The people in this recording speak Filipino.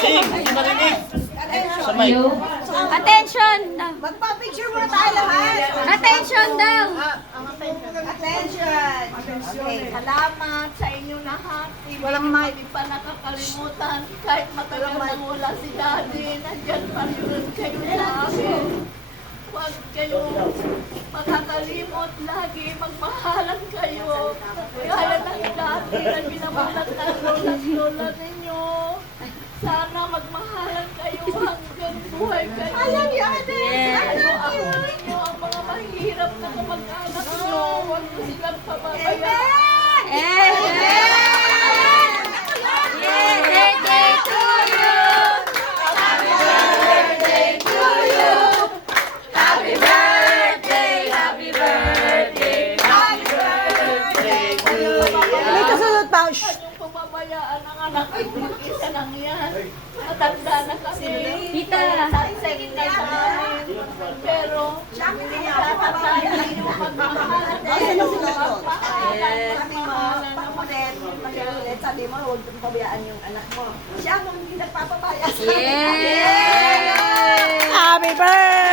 Sing, hindi marinig. Sa mic. Attention! Magpa-picture muna tayo lahat. Attention daw! Attention. Okay, salamat sa inyo lahat. Walang mic. Hindi pa nakakalimutan kahit matagal nang wala si Daddy. Nandyan pa rin kayo namin. Huwag kayong makakalimot. Lagi magmahalan kayo. Kaya ng dati na binamulat ng lola ninyo. Sana magmahalan kayo hanggang buhay kayo. I love you, Ate. I love you. Ako ninyo ang mga mahirap na kamag-anak nyo. Huwag mo silang pababayaan. Birthday to you! Happy birthday, happy birthday, happy birthday to you! May kasunod pa. Shh. Anong pababayaan ang anak ko? Isa lang yan. Matanda na kami. Tita. Second na sa amin. Pero, tatatayin ninyo magmahalan. Asan na sila doon? Magmahalan. Sabi mo, pag-ulit, sabi mo, huwag mong pabayaan yung anak mo. Siya mong hindi nagpapabaya sa akin. Yay! Happy birthday!